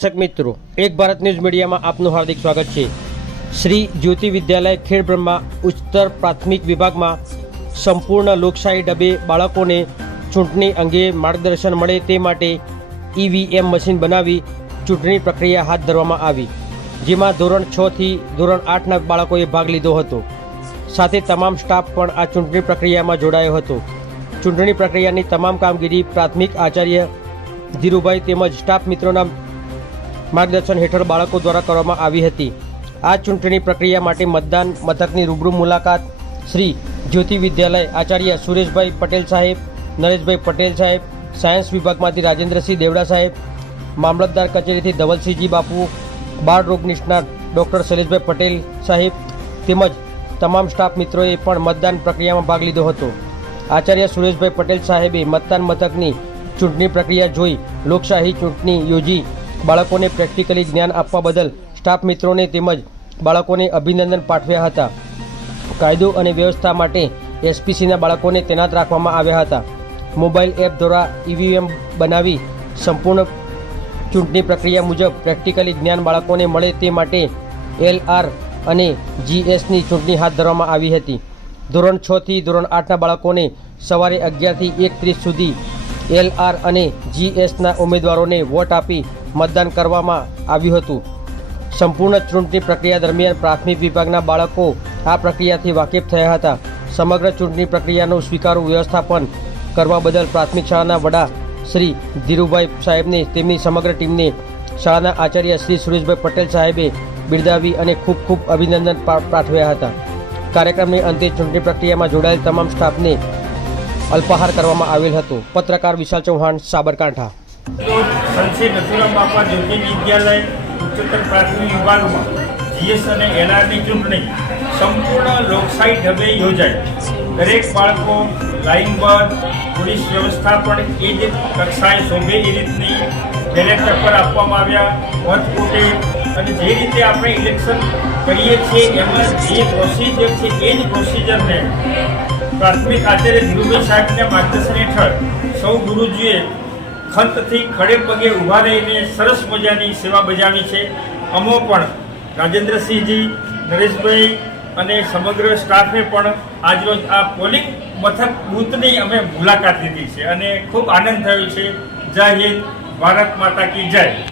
दर्शक मित्रों, एक भारत न्यूज मीडिया में आपનું हार्दिक स्वागत है। श्री ज्योति विद्यालय खेड़ब्रह्मा उच्चतर प्राथमिक विभाग में संपूर्ण लोकशाही डबे बाळकोने चूंटणी अंगे मार्गदर्शन मळे ते माटे ईवीएम मशीन बनावी चूंटणी प्रक्रिया हाथ धरवामां आवी, जेमां धोरण 6 થી ધોરણ 8 ના બાળકોએ ભાગ લીધો હતો। સાથે તમામ સ્ટાફ પણ આ ચૂંટણી પ્રક્રિયામાં જોડાયો હતો। ચૂંટણી પ્રક્રિયાની તમામ કામગીરી પ્રાથમિક આચાર્ય ધીરુભાઈ તેમજ સ્ટાફ મિત્રોના मार्गदर्शन हेठळ बाळको द्वारा करवामां आवी हती। आ चूंटणी प्रक्रिया माटे मतदान मथकनी रूबरू मुलाकात श्री ज्योति विद्यालय आचार्य सुरेशभाई पटेल साहेब, नरेशभाई पटेल साहेब, सायन्स विभागमांथी राजेन्द्रसिंह देवड़ा साहेब, मामलतदार कचेरीथी धवलसिंहजी बापू, बाळ रोग निष्णात डॉक्टर शैलेषभाई पटेल साहेब તેમજ તમામ સ્ટાફ મિત્રોએ પણ મતદાન પ્રક્રિયામાં ભાગ લીધો હતો। આચાર્ય સુરેશભાઈ પટેલ સાહેબે મતદાન મથકની ચૂંટણી પ્રક્રિયા જોઈ લોકશાહી ચૂંટણી યોજી બાળકોને પ્રેક્ટિકલી જ્ઞાન આપવા બદલ સ્ટાફ મિત્રોને તેમજ બાળકોને અભિનંદન પાઠવ્યા હતા। કાયદો અને વ્યવસ્થા માટે એસપીસીના બાળકોને તૈનાત રાખવામાં આવ્યા હતા। મોબાઈલ એપ દ્વારા ઈવીએમ બનાવી સંપૂર્ણ ચૂંટણી પ્રક્રિયા મુજબ પ્રેક્ટિકલી જ્ઞાન બાળકોને મળે તે માટે એલઆર અને જીએસની ચૂંટણી હાથ ધરવામાં આવી હતી। ધોરણ 6 થી ધોરણ 8ના બાળકોને સવારે 11 થી 1:30 સુધી એલઆર અને જીએસના ઉમેદવારોને વોટ આપી मतदान करवामां आव्युं हतुं। संपूर्ण चूंटणी प्रक्रिया दरमियान प्राथमिक विभागना बाळको आ प्रक्रियाथी वाकेफ थया हता। समग्र चूंटणी प्रक्रियानुं स्वीकारू व्यवस्थापन करवा बदल प्राथमिक शाळाना वडा श्री धीरुभाई साहेबने तेमनी समग्र टीमने शाळाना आचार्य श्री सुरेशभाई पटेल साहेबे बिरदावी अने खूब खूब अभिनंदन पाठव्या हता। कार्यक्रमने अंते चूंटणी प्रक्रियामां जोडाયેલ તમામ स्टाफने अल्पाहार करवामां आवेल हतो। पत्रकार विशाल चौहान, साबरकांठा। संत नथुराम बापा ज्योति विद्यालय उच्चतर प्राथमिक विभाग में जीएस और एलआर की चूंटणी संपूर्ण लोकशाही ढबे योजाई। दरेक बाळको लाइनबद्ध पुलिस व्यवस्था पण ए ज कक्षाए शोभे ए रीतनी बेलेट पेपर आपवामां आव्या। मतकूटे अने जे रीते आपणे इलेक्शन करीए छीए एमां जे प्रोसिजर छे ए ज प्रोसिजर ने प्राथमिक आचार्य धीरुभाई साहेबना मार्गदर्शन हेठळ सौ गुरुजीए खंतथी खड़े पगे ऊभा रहीने सरस मजानी सेवा बजावी छे। अमो पण राजेन्द्रसिंहजी, नरेशभाई अने समग्र स्टाफे पण आज रोज आ पोलिंग मथक बूथनी अमे मुलाकात लीधी छे अने खूब आनंद थयो छे। जय हिंद, भारत माता की जय।